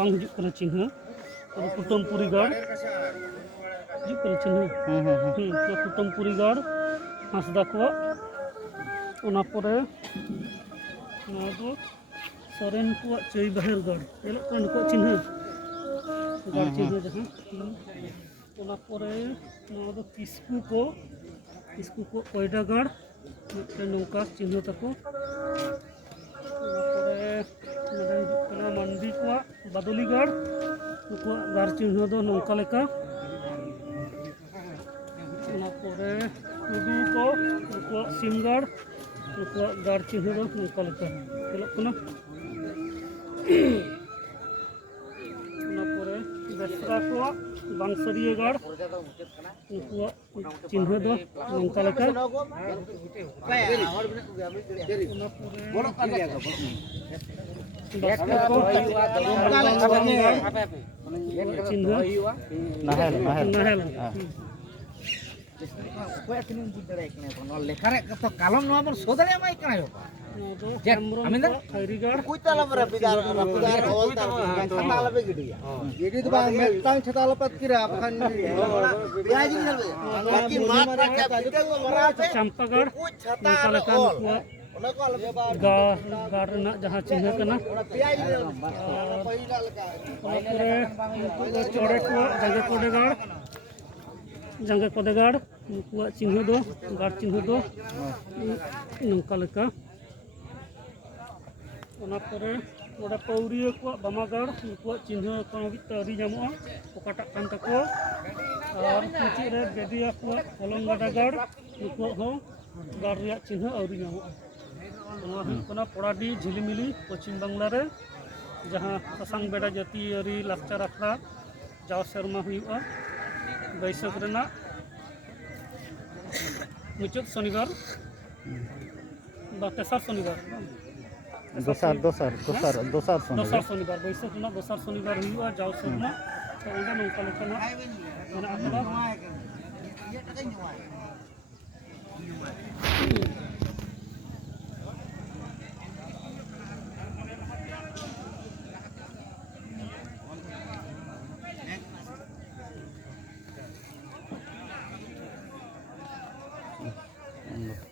bang hijuk kena Cina, ada Kutom Purigar, hijuk kena Cina, Kutom Purigar, Hasda ko, ona pore, nado Soren ko Choi Bahir Gar, elok kan ko Cina, Gar Cina jahan, ona pore nado Kisku ko Koida Gar, nongka Cina tako. मंडी को बदलीगढ़ गार चिन्ह दो नौका लेका टुडू को सिमगढ़ गार चिन्ह दो नौका लेका बेसरा को बांसरियागढ़ चिन्ह दो नौका लेका चंपागढ़ गाड़ जहाँ चिन्ह करना चौड़े को जंगे कोडेगाड़ चिन्ह दो गाड़ चिन्ह दो नौका लेका पौरिया को बामागढ़ चिन्ह तरी जामुआ ओकाटा कान तको और मुचाद रे बेदिया को हलंगाडागढ़ गाड़ रे चिन्ह आउरी जामुआ पोड़ाडी झिलिमिली पश्चिम बांगला रे जहाँ सासांग बेड़ा जातियारी लाकचार आखड़ा जाव सेरमा हुआ बैसाख रेना मुचाद शनिवार तेसार शनिवार दोसार शनिवार बैसाख रेना दोसार शनिवार हुआ जाव सेरमा तो ओंडे नौका लेकाना मेना